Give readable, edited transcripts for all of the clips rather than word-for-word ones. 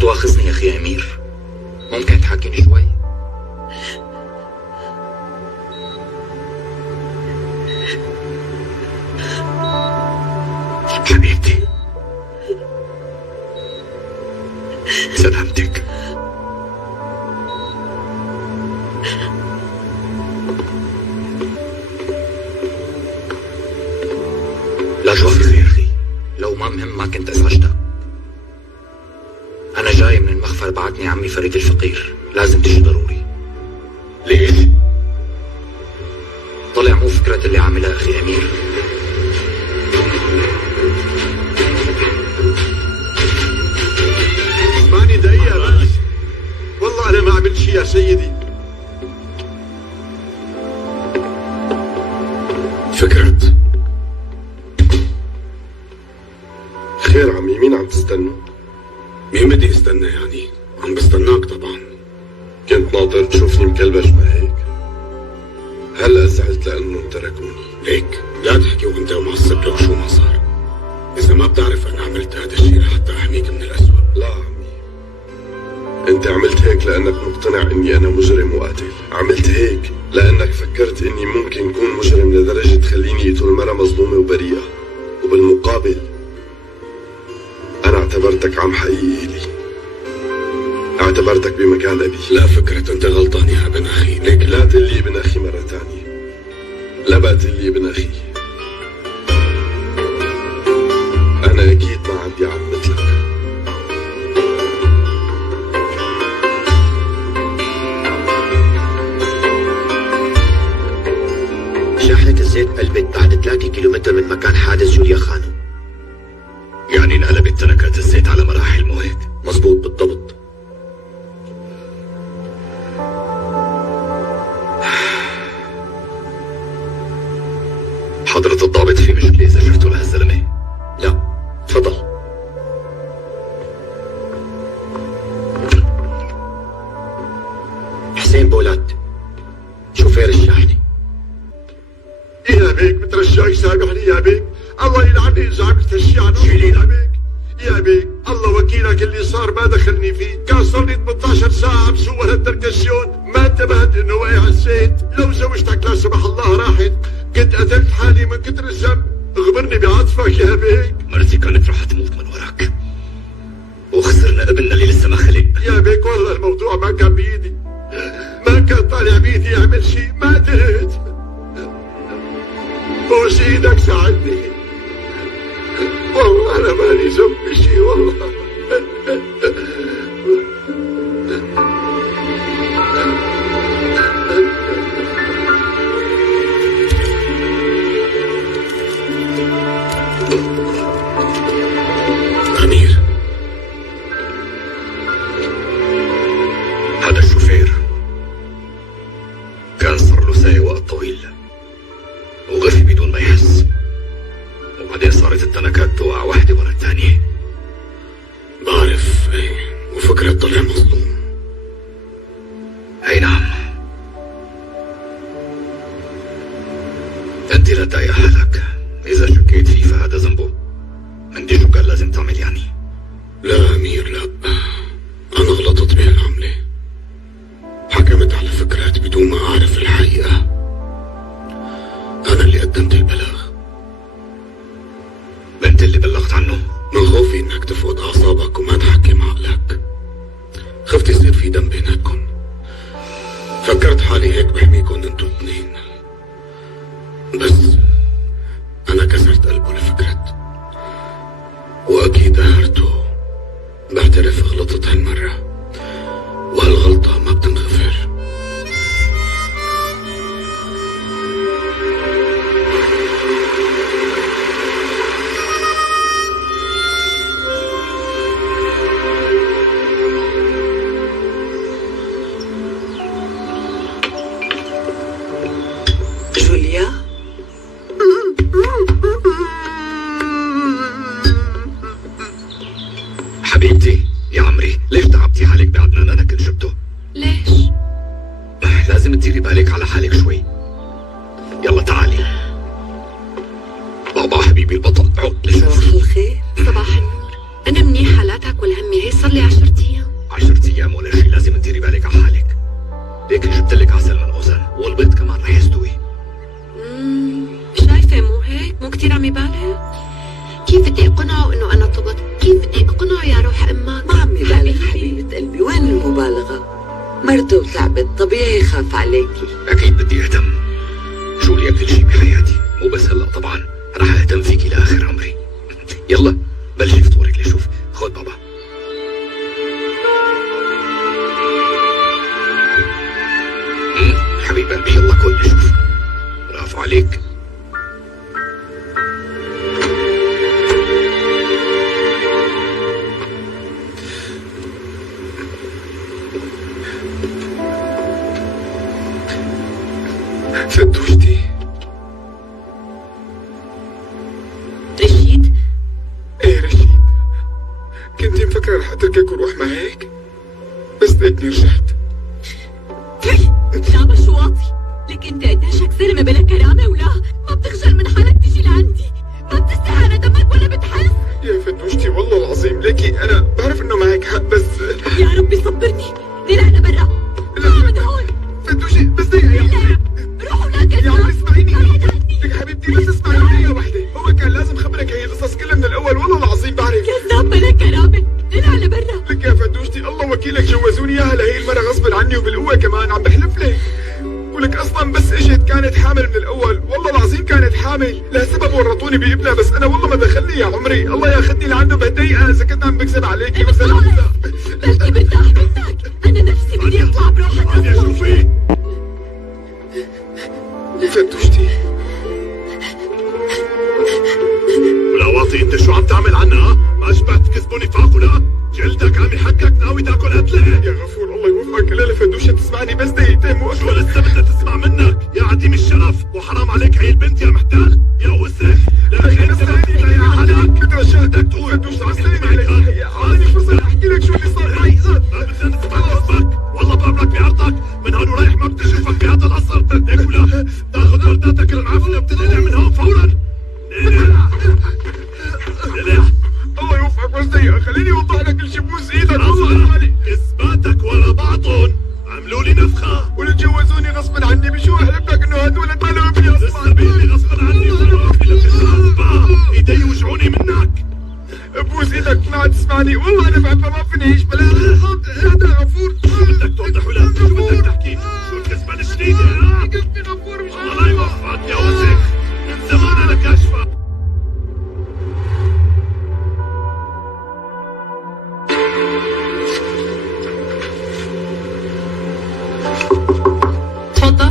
تواخذني يا أخي أمير، ممكن تحكيني شوي؟ حبيبتي سلامتك. لا شو في أخي، لو ما مهم ما كنت أزعجتك. أنا جاي من المخفر، بعتني عمي فريد الفقير، لازم تجي ضروري. ليش؟ طلع مو فكرة اللي عاملها أخي أمير. اسمعني دقيقة بس، والله أنا ما عملت شي يا سيدي. فكرة خير عمي، مين عم تستنوا؟ مين بدي يستنى يعني؟ عم بستناك طبعا. كنت ناطر تشوفني مكلبش ما هيك؟ هلا زعلت لأنه تركوني. ليك لا تحكي وانت معصب لو شو ما صار. إذا ما بتعرف أنا عملت هذا الشيء لحتى أحميك من الأسوأ. لا عمي، أنت عملت هيك لأنك مقتنع إني أنا مجرم وقاتل. عملت هيك لأنك فكرت إني ممكن كون مجرم لدرجة تخليني أقتل مرة مظلومة وبريئة، وبالمقابل أنا اعتبرتك عم حقيقي لي، اعتبرتك بمكان أبي. لا فكرة، أنت غلطان يا ابن أخي. ليك لا تقلي ابن أخي مرة تانية، لا بقى تقلي ابن أخي. أنا أكيد ما عندي عم مثلك. شاحنة الزيت قلبت بعد 3 كيلومتر من مكان حادث جوليا خانم. يعني انقلبت تنكات الزيت على مراحل مو هيك؟ مظبوط بالضبط. حضرة الضابط، في مشكلة إذا شفتوا لهالزلمة؟ لا تفضل. حسين بولات، شوفير الشاحنة. يا بيك بترجاك سامحني يا بيك، الله يلعنني إذا عملت هالشي عن أمي يا بيك. يا بيك الله وكيلك، اللي صار ما دخلني فيه، كان صار لي 18 ساعة عم سوق هالدركسيون، ما انتبهت إنه واقع الزيت. لو زوجتك لا سمح الله راحت كنت قتلت حالي من كتر الذنب. اغبرني بعاطفك يا بيك. مرتي كانت رح تموت من وراك، وخسرنا ابننا اللي لسه ما خلق. يا بيك والله الموضوع ما كان بإيدي، ما كان طالع بإيدي أعمل شيء، ما قدرت. بوس إيدك ساعدني، والله أنا مالي ذنب بشي والله. أمير، هذا الشوفير كان صار له سايق وقت طويل وغفي بدون ما يحس، وبعدين صارت التنكات توقع واحدة ورا الثانية. بعرف ايه، وفكرة طلع مظلوم. أي نعم، أنت لا تضايق حالك، إذا شكيت فيه فهذا ذنبه. عندي شو كان لازم تعمل يعني؟ لا أمير لا، أنا غلطت بهالعملة، حكمت على فكرة بدون ما أعرف الحقيقة. أنا اللي قدمت البلاغ. أنت اللي بلغت عنه؟ من خوفي إنك تفقد أعصابك وما تحكم عقلك، خفت يصير في دم بيناتكم. فكرت حالي هيك بحميكم انتوا الاثنين، بس أنا كسرت قلبه لفكرة، وأكيد قهرته. بعترف غلطت هالمرة، وهالغلطة ما بتنغفر. لا. كيف بدي اقنعه انه انا طبت؟ كيف بدي اقنعه يا روح امك؟ ما عم يبالغ حبيبة قلبي، وين المبالغة؟ مرته وتعبت، طبيعي يخاف عليكي. أكيد بدي أهتم. جوليا كل شيء بحياتي، مو بس هلأ طبعا، رح أهتم فيكي لآخر عمري. يلا بلشي فطورك لشوف. خد بابا. حبيب قلبي يلا كل لشوف. برافو عليك. فتوشتي. رشيد؟ ايه رشيد، كنت مفكرة رح اتركك وروح معك، بس ليكني رجعت. لا مش واطي، لك انت قديش كسلمة بلا كرامة ولا ما بتخجل من حالك تيجي لعندي؟ ما بتستحي على دمك ولا بتحس؟ يا فنوشتي والله العظيم ليكي انا بعرف انه معك حق، بس يا ربي صبرني، نلعب لبرا. طلع من هون. فنوشي بس دقيقة يا عمي. روح ولا كذا. يا عمي اسمعيني لك حبيبتي، بس اسمعيني دقيقة واحدة. هو كان لازم خبرك هي القصص كلها من الاول، والله العظيم بعرف. كذاب بلا كرامة، نلعب لبرا. لك يا فندوشتي الله وكيلك جوزوني اياها لهي المرة غصب عني وبالقوة كمان، عم بحلف لك. ولك اصلا بس اجت كانت حامل من الاول، والله العظيم كانت حامل، لهالسبب ورطوني بابنها، بس انا والله ما دخلني يا عمري، الله ياخذني لعنده بهالدقيقة اذا كنت عم بكذب عليكي مثلا. بلكي برتاح منك، انا نفسي بدي اطلع بروحك عادي اصلا. شوفي. فندوشتي ولا واطي انت شو عم تعمل عنا؟ ما شبعت كذب ونفاق ولا؟ جلدك عم يحكك ناوي تاكل قتله؟ يا غفور الله يوفقك. لا فندوشة تسمعني بس دقيقتين مو شو اكثر. لسه بدها تسمع منك؟ يا عديم الشرف، وحرام عليك هي البنت يا محتال، يا وسخ. لا انت ما فيك يا حالك، بترشاك بدك تقول فندوشة عم تسلمي عليك. عليك. اعطيني فرصة احكي لك شو اللي صار معي. ما بدنا نسمع قصتك، والله بقابلك بعرضك من هون ورايح، ما بدي اشوفك بهذا القصر. ليك ولا تاخذ ورداتك المعفنه وبتنقلع من هون فورا. نلع الله يوفقك بس دقيقة خليني اوضح لك كل شي، بوس ايدك والله علي. اثباتك ورا بعضهم عملوا لي نفخه، ولا جوزوني غصبا عني، بشو احلف لك انه هدول ما لهم ابني لسه اصلا. بيلي غصبا عني ايدي يوجعوني منك. بوس ايدك ما عاد تسمعني، والله انا بعرفها ما فيني اعيش بلا هذا غفور. شو بدك توضح ولا شو بدك تحكي؟ شو الكذبه الجديده ها؟ قلبي غفور مش الله لا يوفقك يا وسخ، من زمان انا كاشفه. تفضل.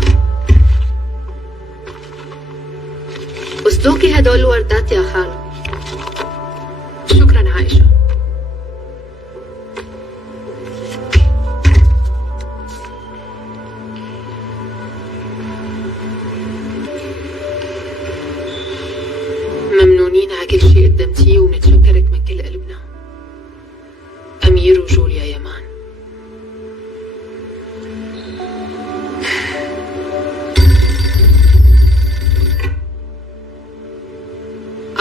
وصلوكي هدول الوردات يا خالو. شكرا عائشة. ممنونين على كل شيء قدمتيه ونتشكرك من كل قلبنا. أمير وجوليا يمان.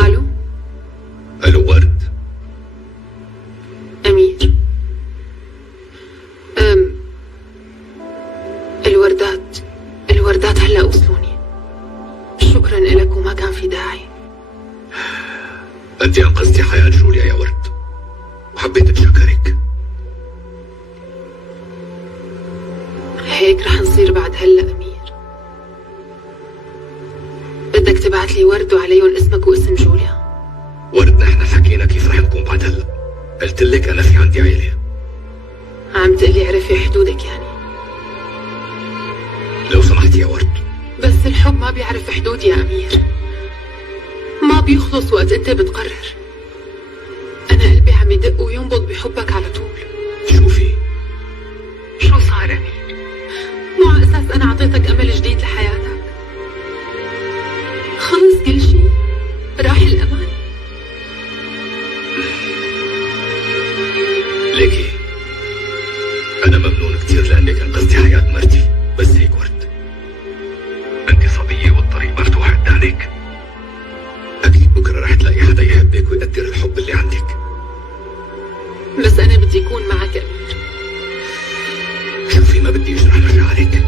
ألو؟ ألو ورد. أمير. الوردات هلأ وصلوني. شكرا إلك وما كان في داعي. أنت أنقذتي حياة جوليا يا ورد، وحبيت أتشكرك. هيك رح نصير بعد هلأ أمير. بدك تبعت لي ورد وعليهم اسمك واسم جوليا. ورد نحن حكينا كيف رح نكون بعد هلا، قلت لك أنا في عندي عيلة. عم تقلي عرفي حدودك يعني؟ لو سمحتي يا ورد. بس الحب ما بيعرف حدود يا أمير، ما بيخلص وقت أنت بتقرر. أنا قلبي عم يدق وينبض بحبك على طول. شوفي شو صار أمير؟ مو على أساس أنا أعطيتك أمل جديد لحياتك؟ خلص كل شيء، راح الأمان. ليكي أنا ممنون كثير لأنك أنقذتي حياة مرتي، بس هيك ورد أنت صبية والطريق مفتوح قدامك. أكيد بكرة رح تلاقي حدا يحبك ويقدر الحب اللي عندك. بس أنا بدي أكون معك أمير. شوفي ما بدي أجرح مشاعرك،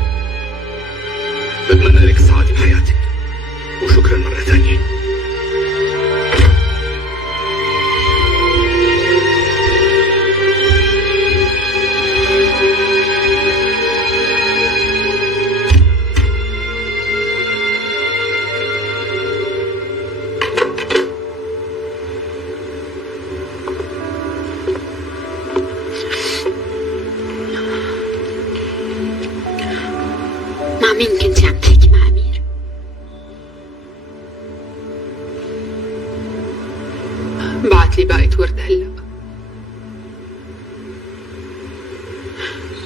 بعت لي باقة ورد هلأ،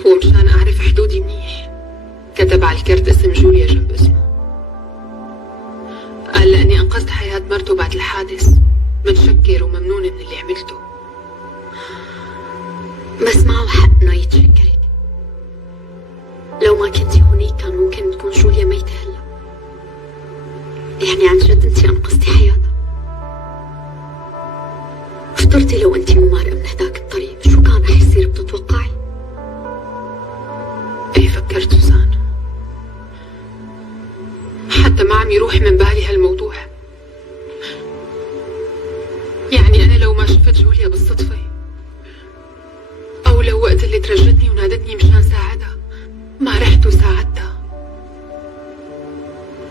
ومشان أعرف حدودي منيح كتب على الكرت اسم جوليا جنب اسمه. قال لأني أنقذت حياة مرته بعد الحادث متشكر وممنون من اللي عملته. بس معه حق انه يتشكرك. لو ما كنتي هونيك كان ممكن تكون جوليا ميتة هلا. يعني عن جد انتي انقذتي حياتها. افترضي لو انتي مو مارقة من هداك الطريق شو كان رح يصير بتتوقعي؟ ايه فكرت سوزان، حتى ما عم يروح من بالي هالموضوع. يعني أنا لو ما شفت جوليا بالصدفة، أو لو وقت اللي ترجتني ونادتني مشان ساعدها ما رحت وساعدتها،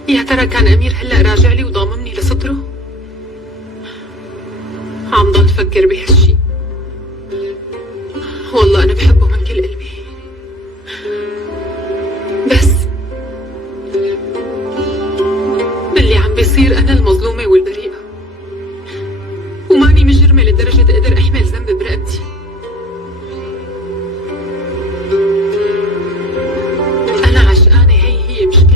يا ترى كان أمير هلأ راجع لي وضاممني لصدره؟ عم ضل فكر بهالشي. والله أنا بحبه من كل قلبي، بس باللي عم بيصير أنا المظلومة والبريئة، وماني مجرمة لدرجة أقدر أحمل ذنب برقبتي. أنا عشقانة، هي مشكلتي.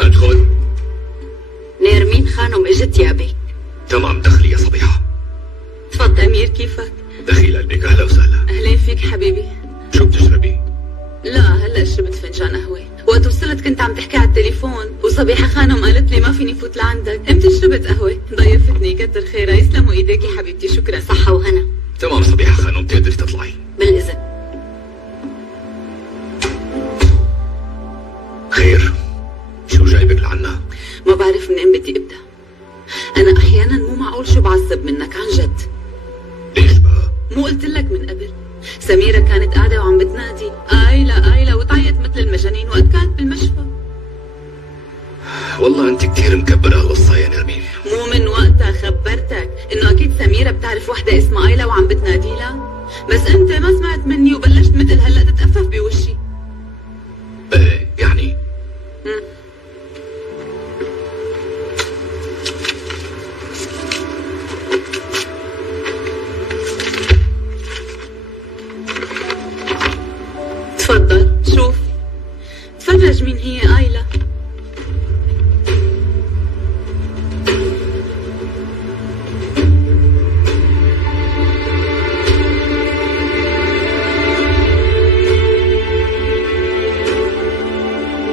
أدخل. نيرمين خانم اجت يا بيك. تمام، دخلي يا صبيحة. تفضل أمير، كيفك؟ دخيل قلبك، أهلا وسهلا. أهلين فيك حبيبي. شو بتشربي؟ لا هلا شربت فنجان قهوة. وقت وصلت كنت عم تحكي على التليفون وصبيحة خانم قالت لي ما فيني فوت لعندك. امتى شربت قهوة؟ ضيفتني، كتر خيرها. يسلموا ايديكي حبيبتي، شكرا. صحة وهنا. تمام صبيحة خانم، تقدري تطلعي. بالإذن. خير، شو جايبك لعنا؟ ما بعرف منين بدي ابدا. انا احيانا مو معقول شو بعصب منك عن جد. ليش بقى؟ مو قلت لك من قبل؟ سميرة كانت قاعدة وعم بتنادي آيلا وتعيط مثل المجانين وقت كانت بالمشفى. والله انت كتير مكبرة هالقصة يا نرمين. مو من وقتها خبرتك انه اكيد سميرة بتعرف وحدة اسمها آيلا وعم بتنادي لها، بس انت ما سمعت مني وبلشت مثل هلا تتأفف بوشي. يعني تفضل شوف، تفرج مين هي آيلا.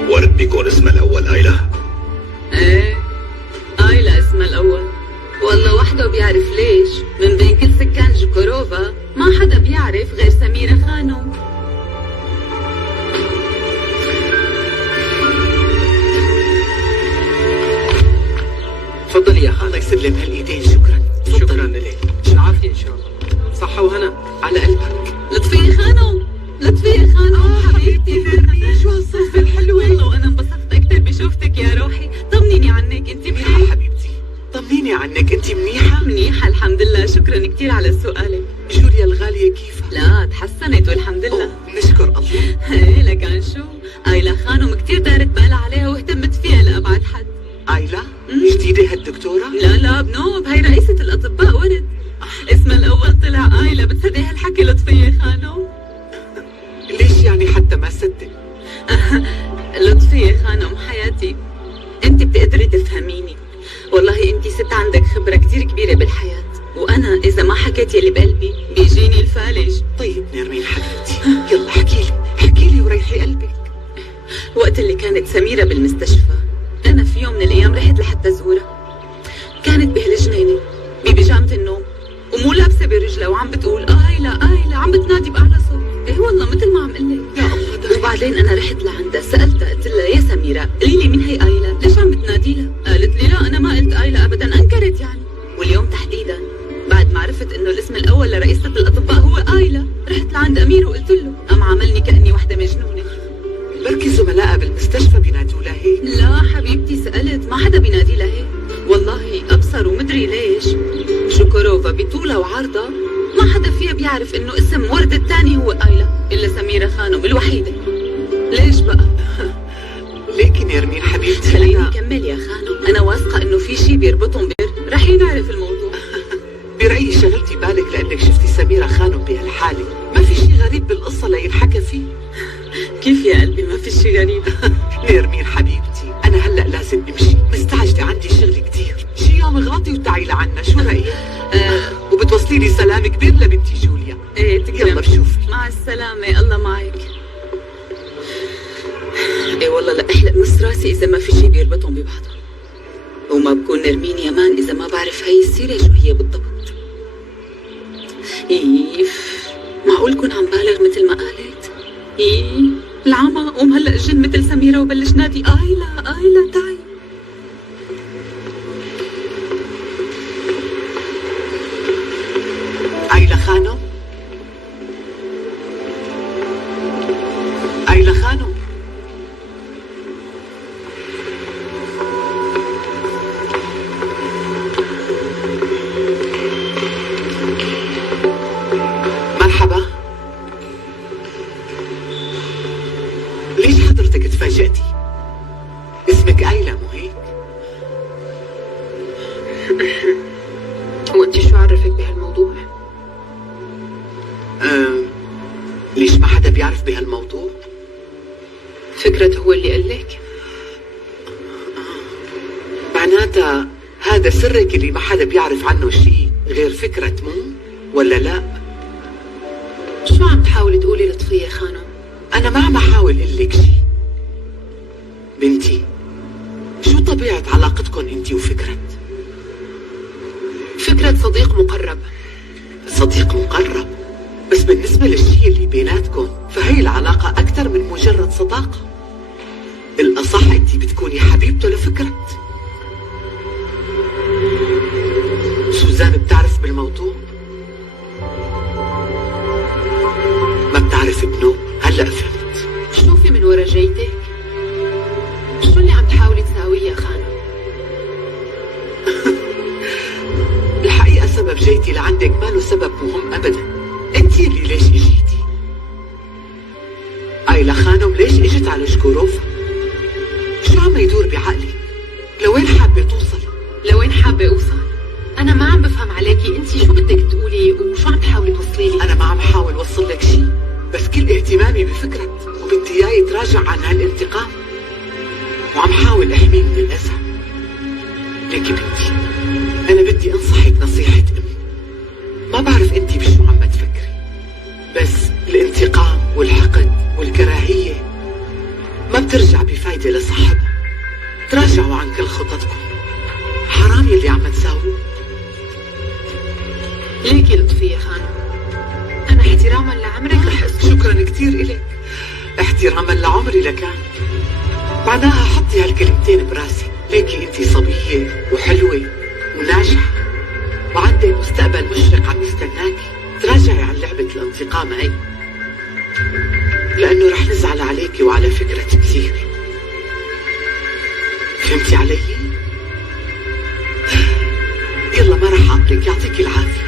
ورد بيكون اسمها الأول آيلا؟ ايه آيلا اسمها الأول. والله وحده بيعرف ليش. من بين كل سكان جوكوروفا ما حدا بيعرف غير سميرة خانم. تفضلي يا خالة، يسلم هالايدين. شكرا لك. العافية ان شاء الله. صحة وهنا على قلبك. لطفية خانم، لطفية خانم حبيبتي. شو هالصدفة الحلوة. والله وانا انبسطت اكثر بشوفتك يا روحي. طمنيني عنك، انت منيحة حبيبتي؟ طمنيني عنك، انت منيحة؟ منيحة الحمد لله. شكرا كثير على سؤالك. جوليا الغالية كيفها؟ لا تحسنت والحمد لله. نشكر الله. ايه لكان شو، آيلا خانم كثير دارت بالها عليها واهتمت فيها لأبعد حد. آيلا؟ جديدة هالدكتورة؟ لا بنوب، هي رئيسة الأطباء ورد. اسمها الأول طلع آيلا. بتصدق هالحكي لطفية خانم؟ ليش يعني حتى ما صدق؟ لطفية خانم حياتي، انت بتقدري تفهميني. والله انت ست عندك خبرة كتير كبيرة بالحياة، وانا اذا ما حكيت يلي بقلبي بيجيني الفالج. طيب نرمين حبيبتي، يلا احكي لي وريحي قلبك. وقت اللي كانت سميرة بالمستشفى، انا في يوم من الايام رحت لحتى زورها. كانت بهالجنينة ببيجامة النوم ومو لابسة برجلها وعم بتقول آيلا عم بتنادي بأعلى صوت. ايه والله مثل ما عم قلك. يا الله. وبعدين انا رحت لعندها سألتها، قلت لها يا سميرة قولي لي مين هي آيلا؟ ليش عم بتنادي لها؟ قالت لي لا انا ما قلت آيلا ابدا، انكرت يعني. واليوم تحديدا بعد ما عرفت انه الاسم الاول لرئيسة الاطباء هو آيلا، رحت لعند امير وقلت له، قام عاملني كأني وحدة مجنونة. بركي زملائها بالمستشفى بينادوا لها هيك. لا والله أبصر ومدري ليش شوكوروفا بطولها وعرضها ما حدا فيها بيعرف إنه اسم ورد الثاني هو آيلا إلا سميرة خانم الوحيدة. ليش بقى؟ ليكي نيرمين حبيبتي خليني أكمل يا خانم. أنا واثقة إنه في شي بيربطهم رح ينعرف الموضوع. برأيي شغلتي بالك لأنك شفتي سميرة خانم بهالحالة. ما في شي غريب بالقصة لينحكى فيه. كيف يا قلبي ما في شي غريب؟ نيرمين حبيبتي أنا هلأ لازم أمشي، مستعجلة عندي شغل كتير. شي يوم اغلطي وتعي لعنا، شو رأيك؟ وبتوصلي لي سلام كبير لبنتي جوليا. ايه تقدر. يلا بشوفك. مع السلامة، الله معك. ايه والله لا احلق نص راسي إذا ما في شي بيربطهم ببعضهم. وما بكون نرمين يمان إذا ما بعرف هاي السيرة شو هي بالضبط. إيف معقول كون عم بالغ مثل ما قالت؟ إيه العمى قوم هلأ الجن مثل سميرة وبلش نادي آيلا آيلا تعي. آيلا خانم، آيلا خانم. مرحبا. ليش حضرتك تفاجأتي؟ اسمك آيلا مو هيك؟ وانت شو عرفك بهالموضوع؟ ليش ما حدا بيعرف بهالموضوع؟ فكرة هو اللي قال لك؟ معناتها هذا سرك اللي ما حدا بيعرف عنه شيء غير فكرة مو؟ ولا لا؟ شو عم تحاولي تقولي لطفية خانم؟ أنا ما عم أحاول أقول لك شيء. بنتي شو طبيعة علاقتكم أنت وفكرة؟ فكرة صديق مقرب. صديق مقرب؟ بس بالنسبة للشيء اللي بيناتكم فهي العلاقة أكثر من مجرد صداقة. الأصح أنت بتكوني حبيبته لفكرة. سوزان بتعرف بالموضوع؟ ما بتعرف ابنه؟ هلأ فهمت. شوفي من ورا جيتك، شو اللي عم تحاولي تساويه يا خانم؟ الحقيقة سبب جيتي لعندك ما له سبب مهم أبدا. أنت اللي ليش اجيتي؟ آيلا خانم ليش اجت على شكوروفا؟ شو عم يدور بعقلك؟ لوين حابة توصلي؟ لوين حابة أوصل؟ أنا ما عم بفهم عليكي، أنت شو بدك تقولي وشو عم تحاولي توصلي لي؟ أنا ما عم حاول وصل لك شيء، بس كل اهتمامي بفكرة وبدي إياه يتراجع عن هالانتقام، وعم حاول أحميه من الأذى. ليكي بنتي أنا بدي أنصحك نصيحة أمي. ما بعرف أنت بشو عم تفكري، بس الانتقام والحقد والكراهية ما بترجع بفايدة لصاحبها. تراجعوا عن كل خططكم، حرام يلي عم تساووه. ليكي لطفية خانم، أنا احتراما لعمرك رح أسكت. شكرا كتير إلك. احتراما لعمري لكان. بعدها حطي هالكلمتين براسك. ليكي انتي صبية وحلوة وناجحة وعندك مستقبل مشرق عم يستناكي. تراجعي عن لعبة الانتقام هي، لأنه رح نزعل عليكي وعلى فكرة كتير. فهمتي علي؟ يلا ما رح أعطيك، يعطيك العافية.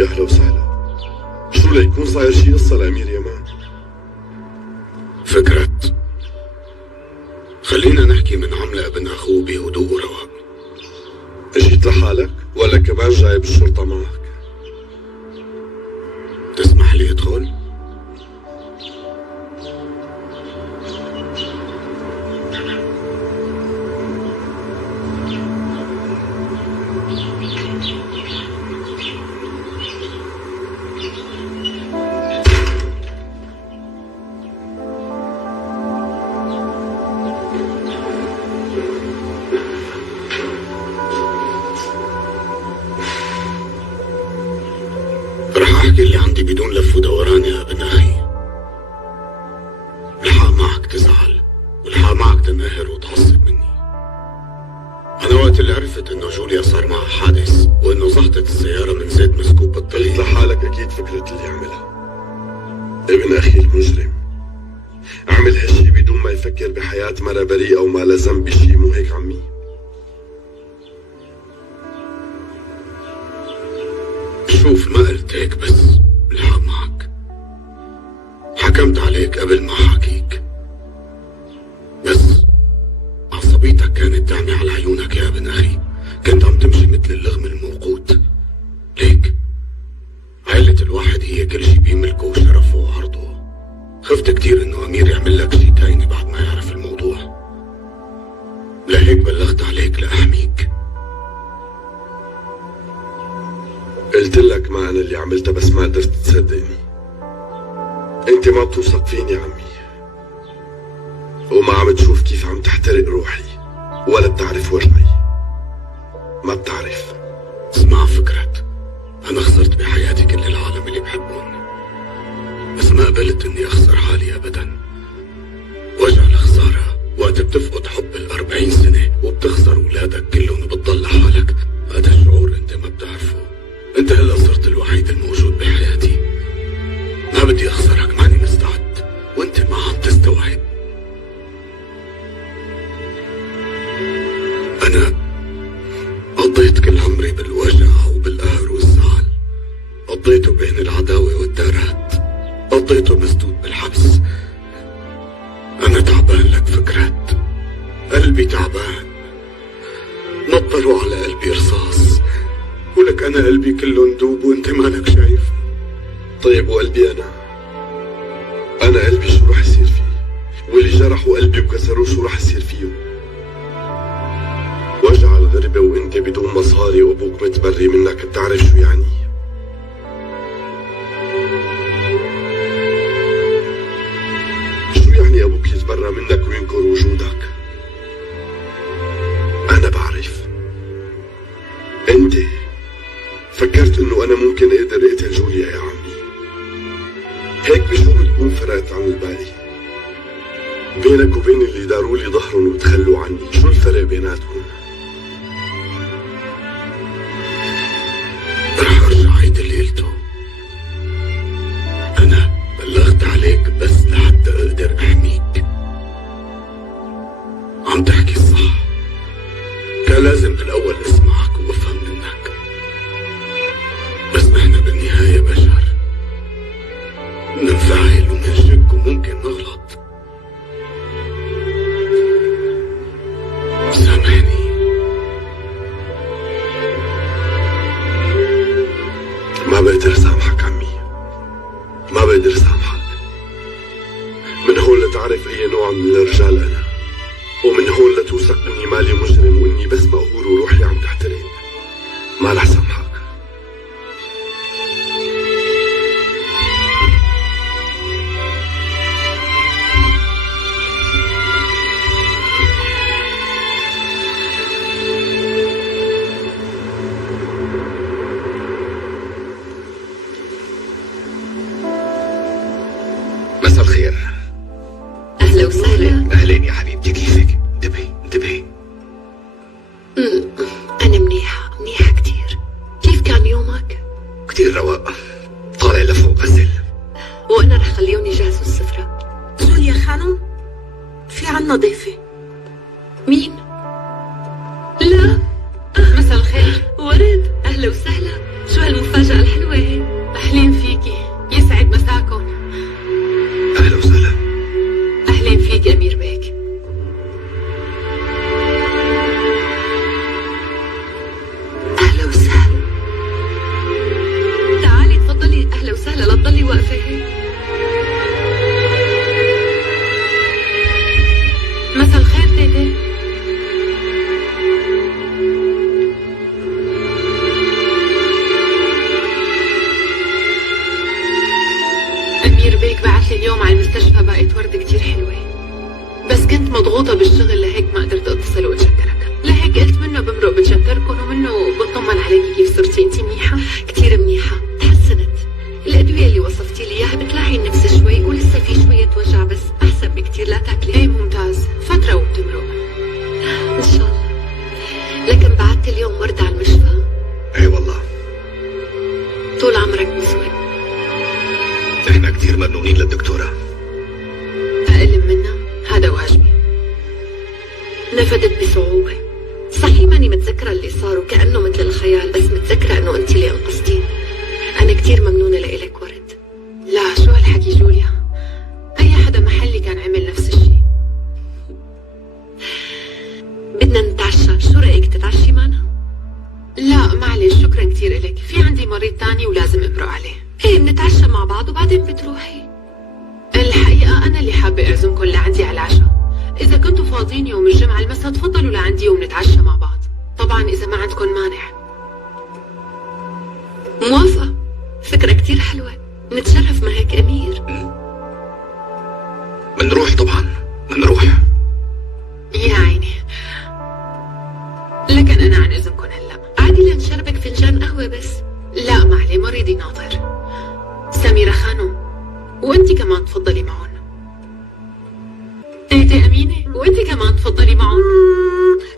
أهلا وسهلا. شو ليكون صاير شي قصة لأمير يمان؟ فكرة خلينا نحكي من عملة ابن أخوه بهدوء ورواق. اجيت لحالك ولا كمان جايب الشرطة معك؟ تسمح لي ادخل؟ احكي اللي عندي بدون لف ودوران يا ابن اخي. الحق معك تزعل والحق معك تنقهر وتعصب مني. انا وقت اللي عرفت انه جوليا صار معها حادث وانه زحطت السيارة من زيت مسكوب بالطريق، قلت لحالك اكيد فكرة اللي عملها. ابن اخي المجرم عمل هالشي بدون ما يفكر بحياة مرة بريئة وما لزم بشي، مو هيك عمي؟ شوف ما قلت هيك، بس الحق معك حكمت عليك قبل ما احكيك، بس عصبيتك كانت تعمي على عيونك يا ابن اخي. كنت عم تمشي مثل اللغم الموقوت. ليك عيلة الواحد هي كل شي بيملكه وشرفه وعرضه. خفت كتير انه امير يعمل لك شي تاني بعد ما يعرف الموضوع، لهيك بلغت عليك لاحميك. قلت لك ما انا اللي عملتها، بس ما قدرت تصدقني. انت ما بتوثق فيني عمي، وما عم تشوف كيف عم تحترق روحي، ولا بتعرف وجعي. ما بتعرف. اسمع فكرت، انا خسرت بحياتي كل العالم اللي بحبهم، بس ما قبلت اني اخسر حالي ابدا. وجع الخسارة وقت بتفقد حب 40 سنة وبتخسر اولادك كلهم وبتضل لحالك، هذا الشعور انت ما بتعرفه. انت هلا صرت الوحيد الموجود بحياتي، ما بدي اخسرك، ماني مستعد وانت ما عم تستوعب. انا قضيت كل عمري بالوجع وبالقهر والزعل، قضيته بين العداوة والدارات، قضيته مسدود بالحبس. انا تعبان لك فكرت، قلبي تعبان، نطروا على قلبي رصاص، ولك انا قلبي كله ندوب وانت مالك شايفه. طيب وقلبي انا قلبي شو رح يصير فيه؟ واللي جرحوا قلبي وكسروه شو رح يصير فيهم؟ وجع الغربة وانت بدون مصاري وابوك متبري منك، بتعرف شو يعني؟ شو يعني ابوك يتبرى منك وينكر وجودك؟ انا بعرف. انت فكرت انه انا ممكن اقدر اقتل جوليا يا عمي، هيك بشو بتكون فرقت عن الباقي؟ بينك وبين اللي داروا لي ظهرهم وتخلوا عني، شو الفرق بيناتكم؟ رح ارجع عيد اللي قلته، انا بلغت عليك بس لحتى اقدر احميك. عم تحكي الصح، كان لازم بالاول اسمعك وافهم منك، بس نحن بالنهاية بشر، مننفعل ومنشك وممكن نغلط. سامحني. ما بقدر سامحك عمي، ما بقدر سامحك. من هون لتعرف اي نوع من الرجال انا، ومن هون لتوثق اني مالي مجرم واني بس مقهور وروحي عم تحترق، ما رح سامحك. مساء الخير. أهلا وسهلا. اهلين يا حبيبتي، كيفك؟ انتبهي. أنا منيحة كتير. كيف كان يومك؟ كتير رواق، طالع لفوق غزل. وأنا رح خليهم يجهزوا السفرة. جوليا خانم، في عنا ضيفة. مين؟ لا. مساء الخير. ورد، أهلا وسهلا. شو هالمفاجأة الحلوة هي؟ أهلين فيكي، يسعد مساكم. اهلا وسهلا. أهلين فيك أمير بيك. أهلا وسهلا. تعالي تفضلي. أهلا وسهلا، لا تضلي واقفة هيك. مساء الخير تيتي. أمير بيك بعت لي اليوم على المستشفى باقة ورد كتير حلوة، بس كنت مضغوطة بالشغل لهيك ما قدرت اتصل واتشكرك. لهيك قلت منه بمرق بتشكركم ومنه بطمن عليكي كيف صرتي. انتي منيحة؟ كتير منيحة، تحسنت. كتير ممنونة لإلك ورد. لا، شو هالحكي جوليا؟ أي حدا محلي كان عمل نفس الشيء. بدنا نتعشى، شو رأيك تتعشي معنا؟ لا معلش، شكرا كتير إلك، في عندي مريض تاني ولازم أمرق عليه. ايه بنتعشى مع بعض وبعدين بتروحي. الحقيقة أنا اللي حابة أعزمكم لعندي على العشاء. إذا كنتوا فاضيين يوم الجمعة المساء تفضلوا لعندي ونتعشى مع بعض، طبعا إذا ما عندكم مانع. موافقة، فكرة كتير حلوة، نتشرف ما هيك أمير. منروح طبعا، منروح. يا عيني، لكن أنا عن إذنكم هلأ. عادي لنشربك فنجان قهوة بس. لا معلي، مريضي ناطر. سميرة خانم، وأنتي كمان تفضلي معهم. تيتي أمينة، وأنتي كمان تفضلي معهم.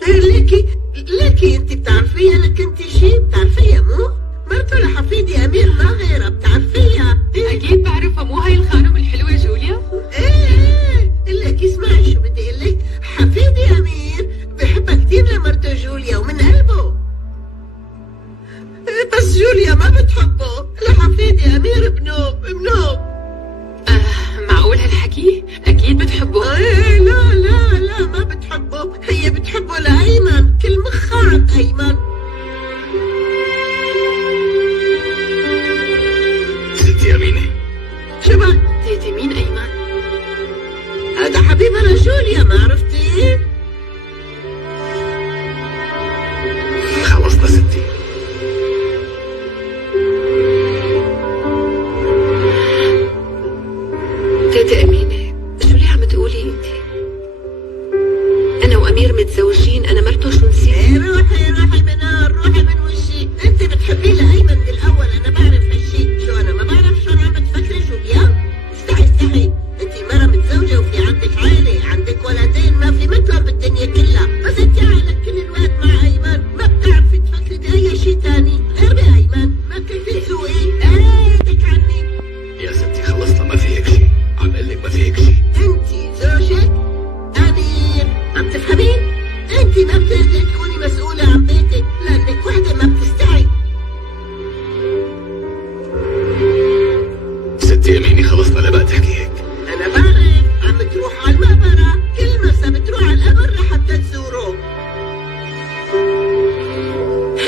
ليكي انت بتعرفيها، لك انت شي بتعرفيها مو؟ مرته لحفيدي امير ما غيرها، بتعرفيها؟ أكيد بعرفها، مو هاي الخانم الحلوة جوليا؟ ايه لك اسمعي شو بدي اقول لك، حفيدي امير بحبها كثير لمرته جوليا ومن قلبه. بس جوليا ما بتحبه، لحفيدي امير بنوب. معقول هالحكي؟ أكيد بتحبه. لا ما بتحبه، هي بتحبه لأيمن، كل مخها أيمن. ستي أمينة، شو بك؟ تيتي مين أيمن؟ هذا حبيبها لجوليا، ما عرفتي؟ خلصنا ستي. تيتي أمينة، شو اللي عم تقولي انت؟ أنا وأمير متزوجين، أنا مرته، شو نسيتي؟ روحي منار، روحي من وشي، انت بتحبي لأيمن من الأول، أنا بعرف هالشي. شو أنا ما بعرف شو أنا عم بتفكري جوليا؟ استحي، انت مرة متزوجة وفي عندك عائلة، عندك ولدين ما في مثلهم بالدنيا كلها، بس انت عائلك كل الوقت مع أيمن، ما بتعرفي تفكري بأي شي تاني غير بأيمن، ما كنتي تسوقي. ايدك عني يا ستي خلصنا، ما في هيك شيء، عم قلك ما في هيك شيء. انت زوجك امير، عم تفهمين؟ انت ما بتقدري تكوني مسؤولة عن بيتك لانك وحدة ما بتستحي. ستي أمينة خلصنا، لا بقى تحكي هيك. انا بعرف عم تروح على المقبرة، كل مسا بتروح على القبر لحتى تزوره.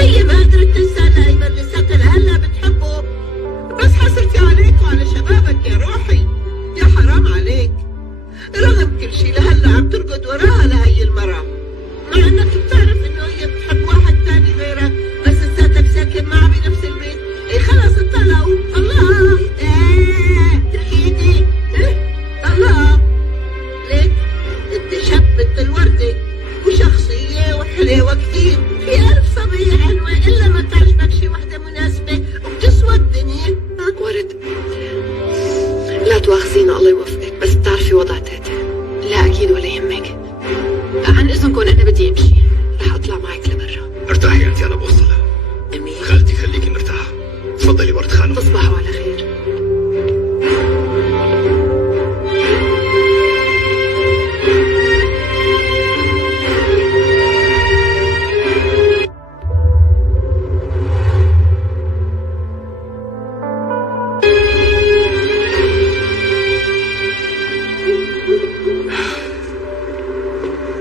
هي ما قدرت تنسى لايمن، لساتها لهلا بتحبه، بس حسرتي عليك وعلى شبابك يا روحي، يا حرام عليك. رغم كل شي لهلا عم ترقد وراها لهي المرة، مع انك بتعرف انه هي بتحب واحد تاني غيرك، بس لساتك ساكن معها بنفس البيت. ايه خلص اتطلقوا، الله. تركيدي الله. ليك انت شاب مثل الوردة وشخصية وحلوة كتير، في 1000 صبية حلوة الا ما تعجبك شي وحدة مناسبة وبتسوى الدنيا. ورد، لا تواخذينا الله يوفقك، بس بتعرفي وضع تيتي. لا أكيد ولا يهمك. عن إذنكم أنا بدي أمشي. رح أطلع معك لبرا. ارتاحي أنت، أنا بوصلها. أمير، خالتي خليكي مرتاحة. تفضلي ورد خانم. تصبحوا على خير.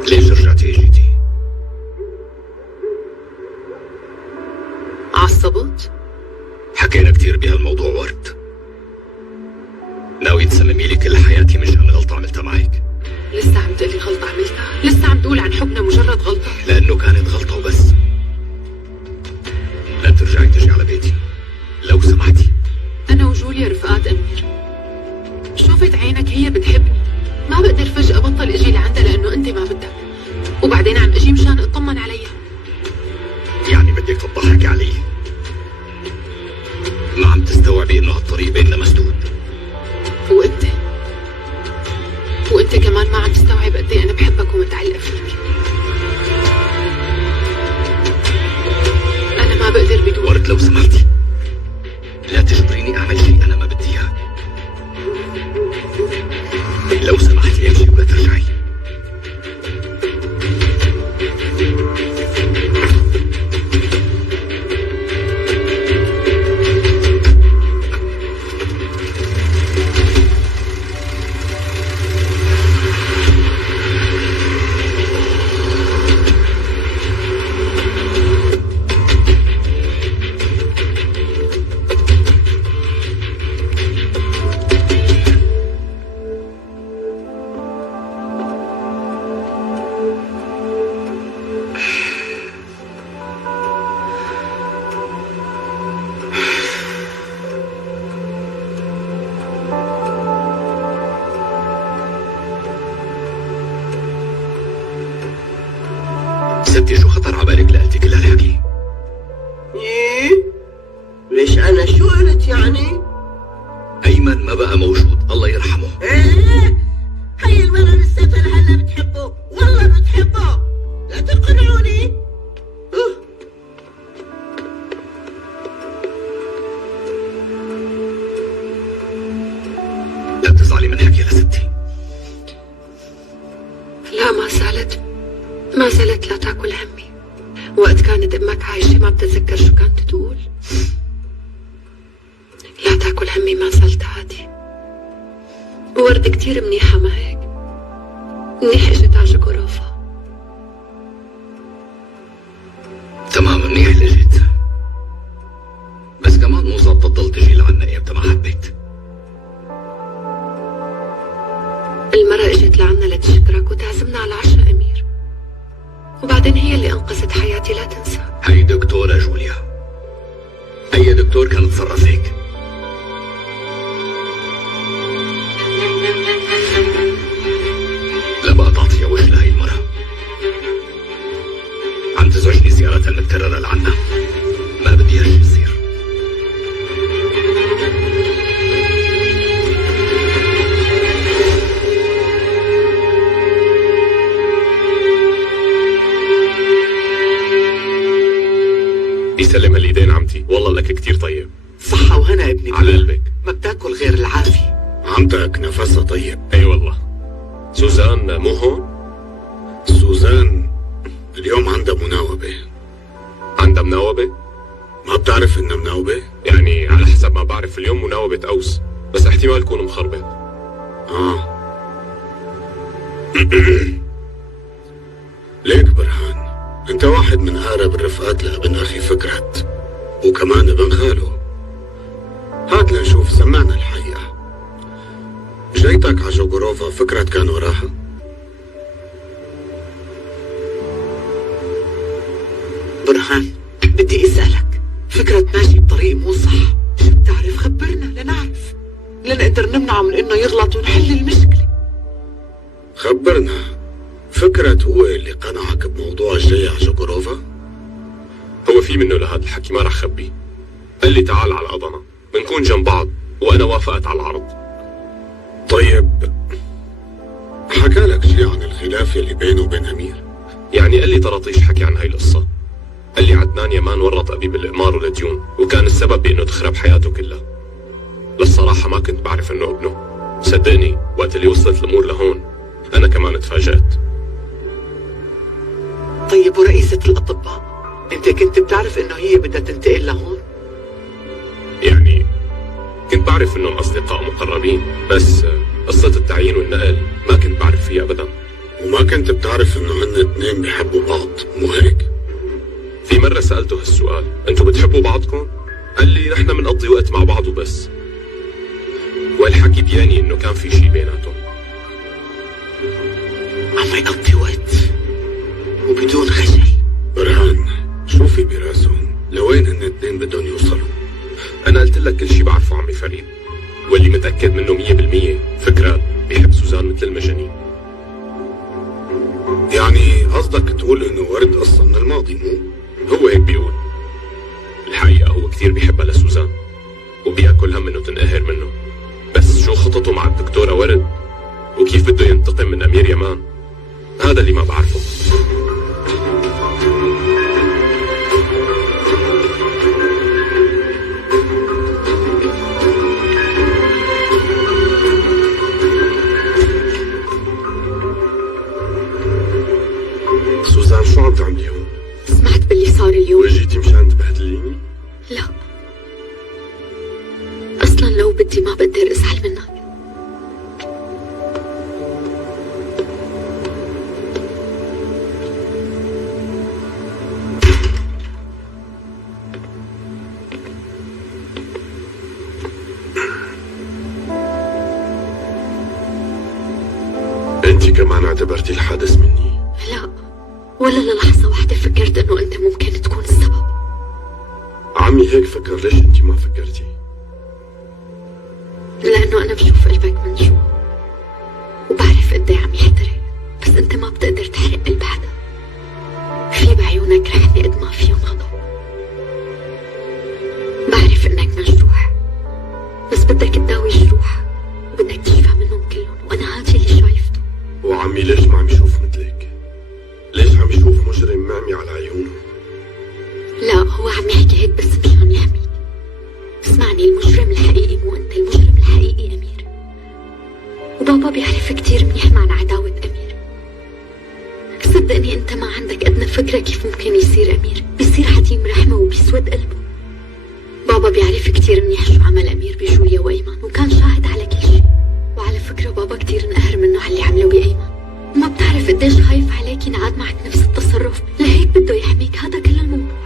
ليش رجعتي اجيتي؟ عصبت؟ حكينا كتير بهالموضوع ورد. ناوي تسممي لي كل حياتي مشان غلطة عملتها معك؟ لسه عم تقلي غلطة عملتها؟ لسه عم تقول عن حبنا مجرد غلطة؟ لأنه كانت غلطة وبس. لا ترجعي تجي على بيتي لو سمحتي. أنا وجوليا رفقات أمير. شوفت عينك هي بتحبني، ما بقدر فجأة بطل اجي لعندها لأنه أنت ما بدك، وبعدين عم اجي مشان اطمن عليها. يعني بدك تضحكي علي؟ ما عم تستوعبي إنه هالطريق بيننا مسدود؟ وانت كمان ما عم تستوعب قد ايه انا بحبك ومتعلقة فيك. انا ما بقدر بدون ورد لو سمحتي لا تجبريني اعمل شيء انا ما بدي اياه. لو سمحتي امشي ولا ترجعي. ايه ليش انا شو قلت يعني؟ أيمن ما بقى موجود، الله يرحمه. ايه هاي المرة لساتها لهلا بتحبه، والله بتحبه، لا تقنعوني. لا تزعلي من حكي لستي. لا ما زالت لا تاكل همي. وقت كانت امك عايشة ما بتتذكر شو كانت تقول. لا تاكل همي ما زالت عادي. ورد كتير منيحة ما هيك؟ منيح اجت على جغرافة. تمام منيح اللي جيت، بس كمان مو ظابطة تضل تجي لعنا ايمتى ما حبيت. المرة اجت لعنا لتشكرك وتعزمنا على العشاء امير، وبعدين هي اللي انقذت حياتي لا تنسى. هي دكتورة جوليا، اي دكتور كان تصرف هيك. لا بقى تعطيها وش لهي المرة، عم تزعجني زيارتها المتكررة لعنا، ما بدي هالشي يصير. يسلم هالايدين عمتي، والله لك كتير طيب. صحة وهنا ابني، على قلبك. ما بتاكل غير العافية. عمتك نفسها طيب. اي والله. سوزان مو هون؟ سوزان اليوم عندها مناوبة. عندها مناوبة؟ ما بتعرف انها مناوبة؟ يعني على حسب ما بعرف اليوم مناوبة أوس، بس احتمال يكون مخربط. ليك برهان، انت واحد من اقرب الرفقات لابن اخي فكرت، وكمان ابن خاله. هات لنشوف، سمعنا الحقيقة. جيتك على جوغروفا فكرت كان وراها؟ برهان بدي اسألك، فكرة ماشي بطريق مو صح، شو بتعرف خبرنا لنعرف، لنقدر نمنعه من انه يغلط ونحل المشكلة. خبرنا. فكرت هو اللي قنعك بموضوع الجاي على جوغروفا؟ هو في منه لهذا الحكي، ما رح خبيه. قال لي تعال على الأضنة بنكون جنب بعض، وأنا وافقت على العرض. طيب حكى لك شيء عن الخلاف اللي بينه وبين أمير؟ يعني قال لي طرطيش حكي عن هاي القصة. قال لي عدنان يمان ورط أبي بالإقمار والديون، وكان السبب بإنه تخرب حياته كلها. للصراحة ما كنت بعرف إنه ابنه. صدقني وقت اللي وصلت الأمور لهون أنا كمان تفاجأت. طيب ورئيسة الأطباء، أنت كنت بتعرف إنه هي بدها تنتقل لهون؟ يعني كنت بعرف إنهم أصدقاء مقربين، بس قصة التعيين والنقل ما كنت بعرف فيها أبدا. وما كنت بتعرف إنه هن اثنين بيحبوا بعض، مو هيك؟ في مرة سألته هالسؤال، أنتوا بتحبوا بعضكم؟ قال لي نحن بنقضي وقت مع بعض وبس. والحكي بيعني إنه كان في شي بيناتهم. عم يقضي وقت وبدون خجل. برهان شو في براسهم؟ لوين هن اثنين بدهم يوصلوا؟ أنا قلت لك كل شي بعرفه عمي فريد، واللي متأكد منه 100% فكرة بيحب سوزان مثل المجانين. يعني قصدك تقول إنه ورد قصة من الماضي، مو؟ هو هيك بيقول. الحقيقة هو كتير بيحبها لسوزان، وبياكل هم إنه تنقهر منه. بس شو خططه مع الدكتورة ورد وكيف بده ينتقم من أمير يمان، هذا اللي ما بعرفه. سوزان شو عم تعملي هون؟ سمعت باللي صار اليوم. وجيتي مشان تبهدليني؟ لا أصلا لو بدي ما بقدر أزعل منك. انت كمان اعتبرتي الحادث مني؟ لا ولا للحظة واحدة فكرت إنه أنت ممكن تكون السبب. عمي هيك فكر، ليش انت ما فكرتي؟ لأنه أنا بشوف قلبك منشوف وبعرف قد إيه عم يحترق، بس أنت ما بتقدر تحرق قلب حدا. في بعيونك رحمة قد ما فيهم غضب. بس بدك تداوي جروح وبدك تشفى منهم كلهم، وانا هاد اللي شايفته. وعمي ليش ما عم يشوف مثلك؟ ليش عم يشوف مجرم معمي على عيونه؟ لا، هو عم يحكي هيك بس مشان يحميك. اسمعني، المجرم الحقيقي مو انت، المجرم الحقيقي امير. وبابا بيعرف كتير منيح معنى عداوة امير. صدقني انت ما عندك ادنى فكرة كيف ممكن يصير امير، بيصير عديم رحمة وبيسود قلبه. بابا بيعرف كتير منيح شو عمل امير بجوليا وايمن، وكان شاهد على كل شيء. وعلى فكرة بابا كتير انقهر منه على اللي عمله بايمن، وما بتعرف قديش خايف عليك ينعاد معك نفس التصرف، لهيك بده يحميك. هذا كل الموضوع.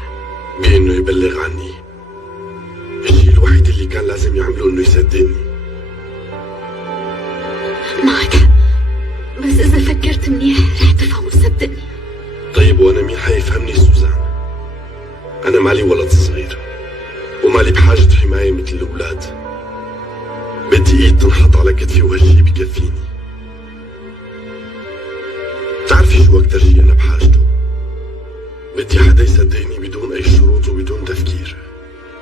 بانه يبلغ عني. الشيء الوحيد اللي كان لازم يعمله انه يصدقني. معك حق، بس اذا فكرت منيح رح تفهم وصدقني. طيب وانا مين حيفهمني سوزان؟ انا مالي ولد صغير ومالي بحاجة حماية مثل الاولاد. بدي ايد تنحط على كتفي وهالشي بكفيني. بتعرفي شو اكتر شي انا بحاجته؟ بدي حدا يصدقني بدون اي شروط وبدون تفكير.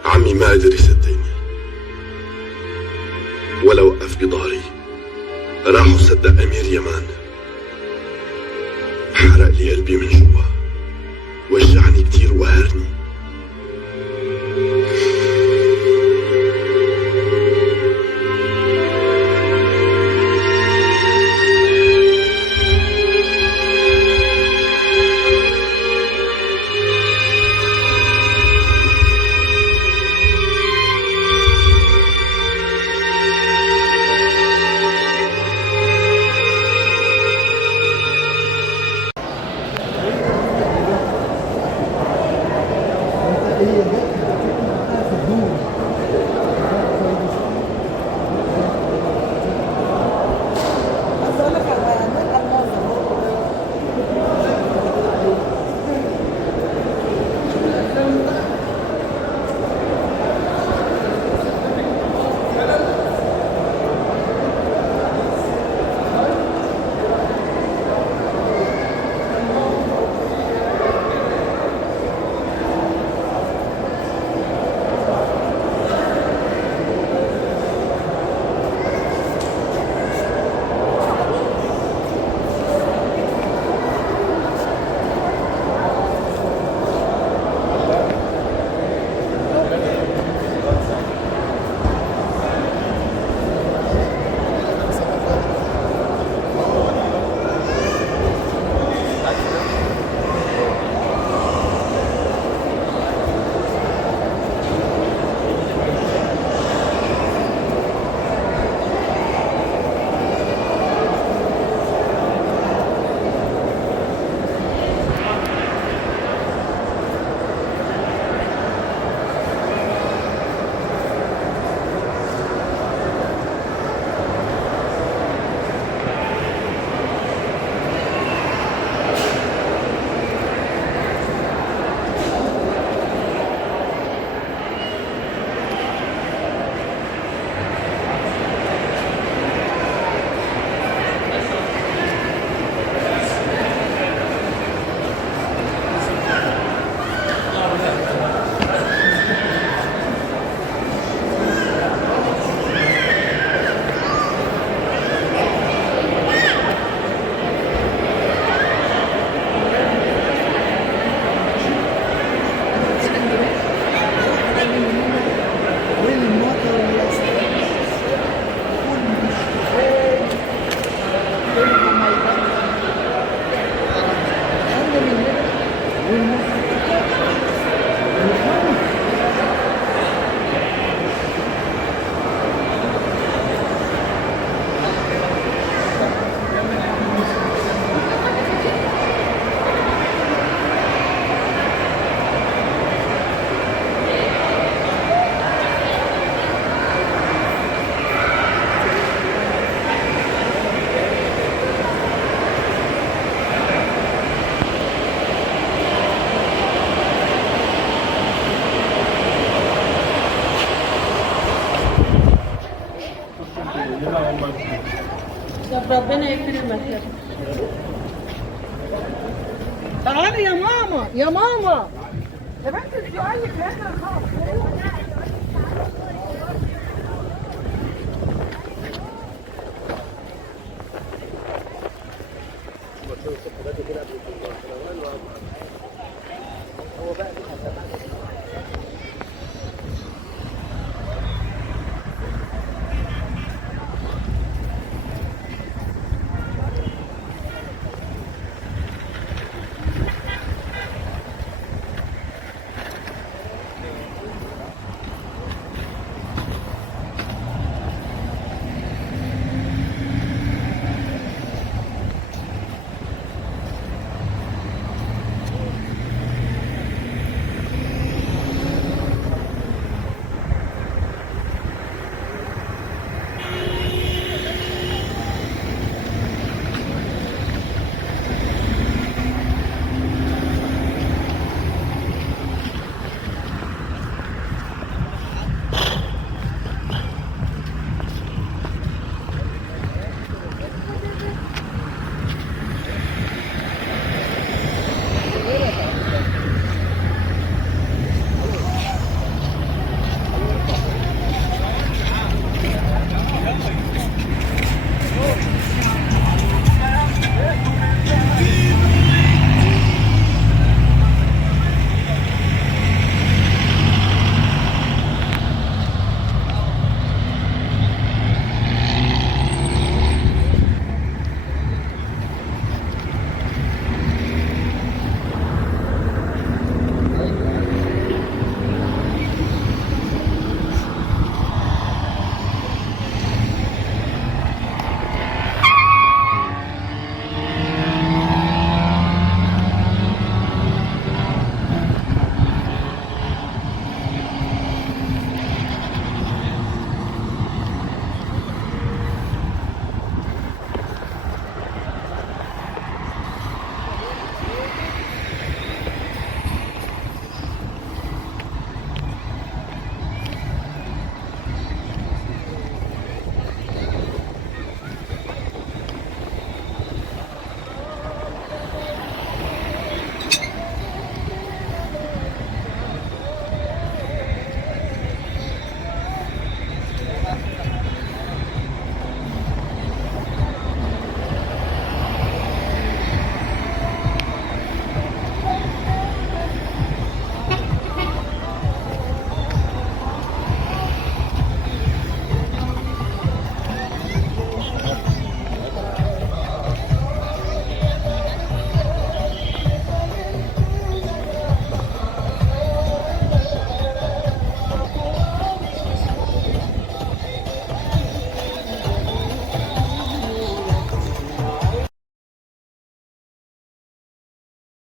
عمي ما قدر يصدقني ولا وقف بظهري، راح وصدق امير يمان. حرق لي قلبي من جوا، وجعني كتير وقهرني. طب ربنا يكرمك. تعالي يا ماما يا ماما، يا بنت انت عندك هنا خالص.